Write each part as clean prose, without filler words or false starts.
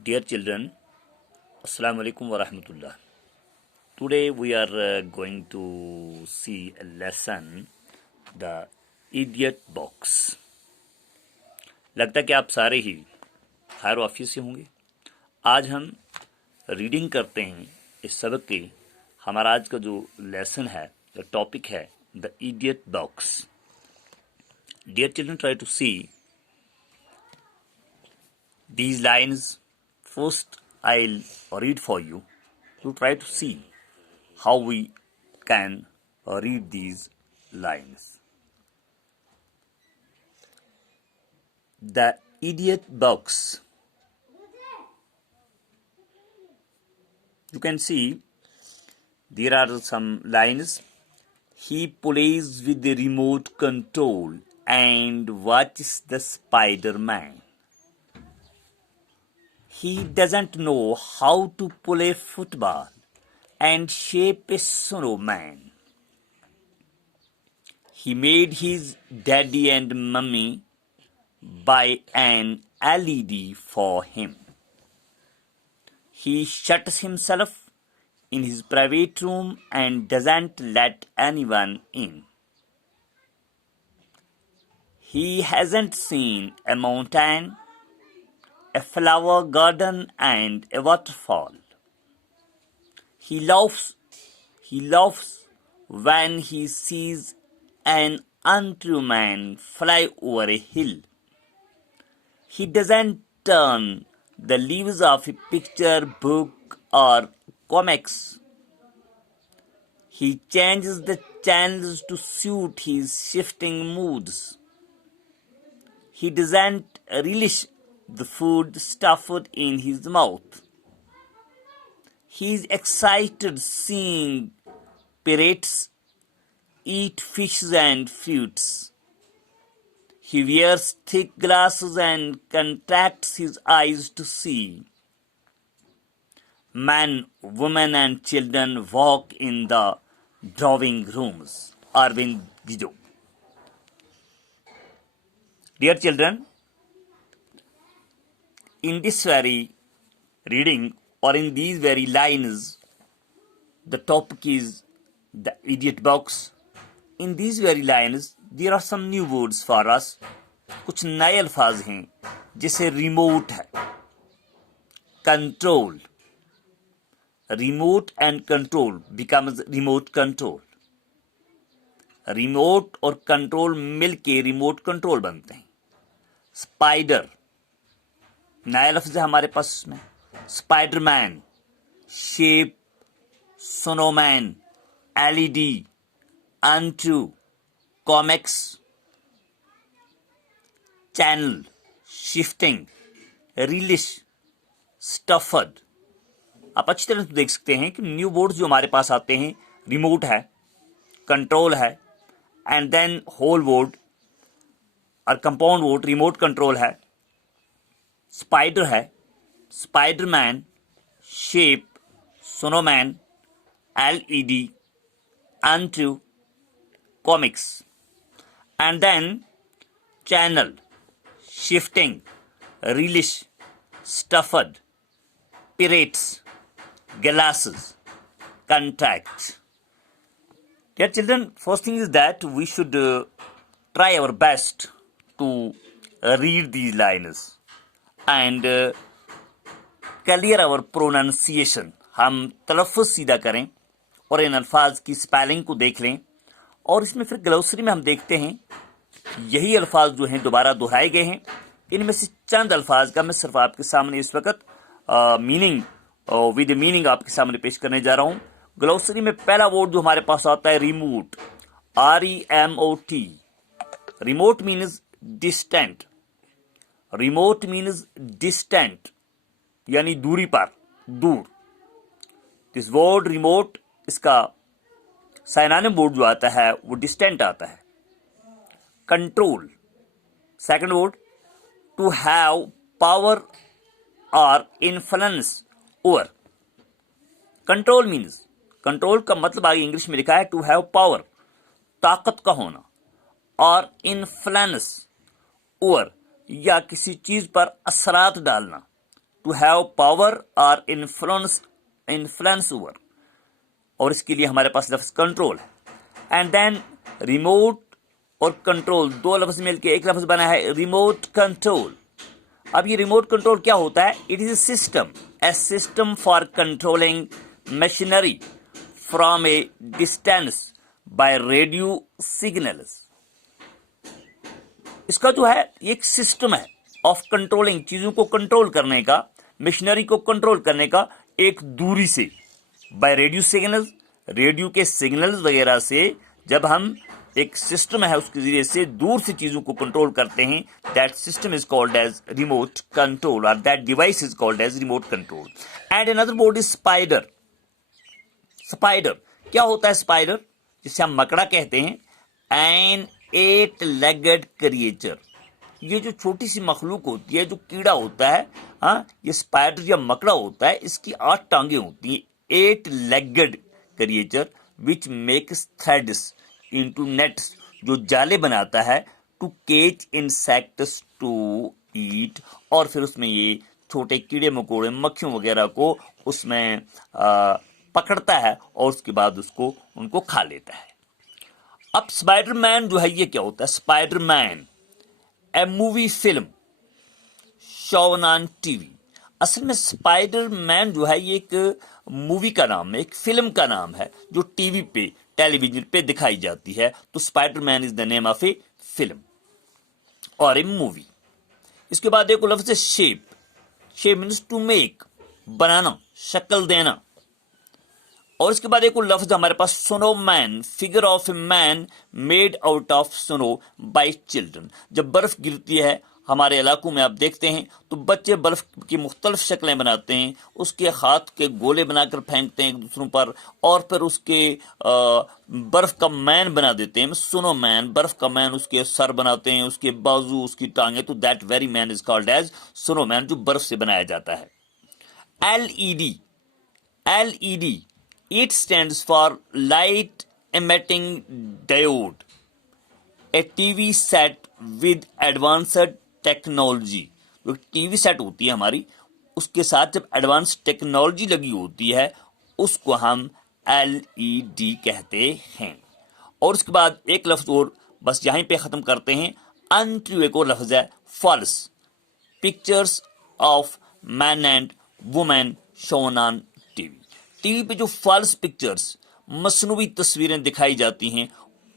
Dear children, Assalamu alaikum wa rahmatullah. Today we are going to see a lesson, The Idiot Box. लगता है कि आप सारे ही higher office से होंगे। आज हम रीडिंग करते हैं इस सबक की। हमारा आज का जो लेसन है, द टॉपिक है the idiot box. Dear children, try to see these lines. First, I'll read for you. You try to see how we can read these lines. The idiot box. You can see there are some lines. He plays with the remote control and watches the Spider-Man. He doesn't know how to play football and shape a snowman. He made his daddy and mummy buy an LED for him. He shuts himself in his private room and doesn't let anyone in. He hasn't seen a mountain, a flower garden, and a waterfall. He laughs when he sees an untrue man fly over a hill. He doesn't turn the leaves of a picture book or comics. He changes the channels to suit his shifting moods. He doesn't relish the food stuffed in his mouth. He is excited seeing parrots eat fishes and fruits. He wears thick glasses and contracts his eyes to see. Men, women, and children walk in the drawing rooms. Arvind Gijo. Dear children, in this very reading or in these very lines, the topic is the idiot box. In these very lines, there are some new words for us. कुछ नए अल्फाज हैं, जैसे रिमोट है, control. Remote and control becomes remote control. Remote और कंट्रोल मिलके remote control बनते हैं. स्पाइडर नया लफ्ज है हमारे पास इसमें. Spiderman, shape, snowman, LED, untrue, comics, channel, shifting, relish, stuffed. आप अच्छी तरह से देख सकते हैं कि न्यू वर्ड्स जो हमारे पास आते हैं, रिमोट है, कंट्रोल है, एंड देन होल वर्ड और कंपाउंड वर्ड रिमोट कंट्रोल है, स्पाइडर है, Spiderman, shape, snowman, LED, untrue, comics, and then channel, shifting, relish, stuffed, pirates, glasses, contact. Dear children, first thing is that we should try our best to read these lines and clear our pronunciation. हम तलफ़्फ़ुज़ सीधा करें और इन अल्फाज की स्पेलिंग को देख लें. और इसमें फिर ग्लोसरी में हम देखते हैं यही अल्फाज जो हैं दोबारा दोहराए गए हैं. इनमें से चंद अल्फाज का मैं सिर्फ आपके सामने इस वक्त मीनिंग विद मीनिंग आपके सामने पेश करने जा रहा हूं. ग्लोसरी में पहला वर्ड जो हमारे पास आता है remote, REMOT. Remote means distant. Remote means distant यानी दूरी पर, दूर. दिस वर्ड रिमोट, इसका साइनोनिम वर्ड जो आता है वो डिस्टेंट आता है. Control, second word, to have power और influence over. Control means, control का मतलब आगे इंग्लिश में लिखा है टू हैव पावर, ताकत का होना, और इन्फ्लुएंस ओवर या किसी चीज पर असरात डालना, टू हैव पावर और इन्फ्लुएंस ओवर, और इसके लिए हमारे पास लफ्ज कंट्रोल है। एंड देन रिमोट और कंट्रोल, दो लफ्ज मिलकर एक लफ्ज बना है रिमोट कंट्रोल। अब ये रिमोट कंट्रोल क्या होता है? It is a system for controlling machinery from A distance by radio signals. इसका जो है ये एक सिस्टम है ऑफ कंट्रोलिंग, चीजों को कंट्रोल करने का, मशीनरी को कंट्रोल करने का एक दूरी से, बाय रेडियो सिग्नल्स, रेडियो के सिग्नल्स वगैरह से जब हम एक सिस्टम है उसके जरिए से दूर से चीजों को कंट्रोल करते हैं, that system is called as remote control, और that device is called as remote control. And another word is spider. Spider क्या होता है? स्पाइडर जिसे हम मकड़ा कहते हैं, एन 8 लेगड क्रिएचर। ये जो छोटी सी मखलूक होती है, जो कीड़ा होता है, हाँ, ये स्पाइडर या मकड़ा होता है, इसकी 8 टांगे होती हैं। 8 legged creature which makes threads into nets, जो जाले बनाता है, टू केच इंसेक्ट्स टू ईट, और फिर उसमें ये छोटे कीड़े मकोड़े मक्खियों वगैरह को उसमें पकड़ता है और उसके बाद उनको खा लेता है। अब स्पाइडरमैन जो है ये क्या होता है? स्पाइडरमैन ए movie film shown on TV. असल में स्पाइडरमैन जो है ये एक मूवी का नाम है, एक फिल्म का नाम है जो टीवी पे, टेलीविजन पे दिखाई जाती है। तो Spiderman is the name of a film और ए मूवी। इसके बाद एक लफ्ज है shape. Shape means to make, बनाना, शक्ल देना। और इसके बाद एक लफ्ज हमारे पास snowman, figure of a man made out of snow by children. जब बर्फ गिरती है हमारे इलाकों में, आप देखते हैं तो बच्चे बर्फ की मुख्तलिफ शक्लें बनाते हैं, उसके हाथ के गोले बनाकर फेंकते हैं एक दूसरों पर, और फिर उसके बर्फ का मैन बना देते हैं, स्नो मैन, बर्फ का मैन, उसके सर बनाते हैं, उसके बाजू, उसकी टांगे, तो that very man is called as snow man, जो बर्फ से बनाया जाता है। LED it stands for light emitting diode, a TV set with advanced technology। जो टीवी सेट होती है हमारी, उसके साथ जब एडवांस टेक्नोलॉजी लगी होती है उसको हम LED कहते हैं। और उसके बाद एक लफ्ज और बस यहीं पे खत्म करते हैं। अनट्रू एक और लफ्ज है false. Pictures of man and women shown on TV. TV पे जो फॉल्स पिक्चर्स, मसनूवी तस्वीरें दिखाई जाती हैं,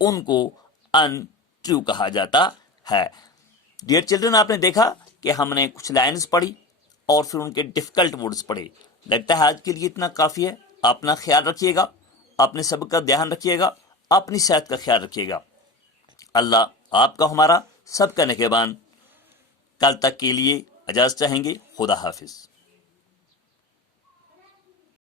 उनको अनट्रू कहा जाता है। डियर चिल्ड्रन, आपने देखा कि हमने कुछ लाइन्स पढ़ी और फिर उनके डिफिकल्ट वर्ड्स पढ़े। लगता है आज के लिए इतना काफी है। अपना ख्याल रखिएगा, अपने सबका ध्यान रखिएगा, अपनी सेहत का ख्याल रखिएगा। अल्लाह आपका हमारा सबका निगहबान। कल तक के लिए इजाजत चाहेंगे। खुदा हाफिज।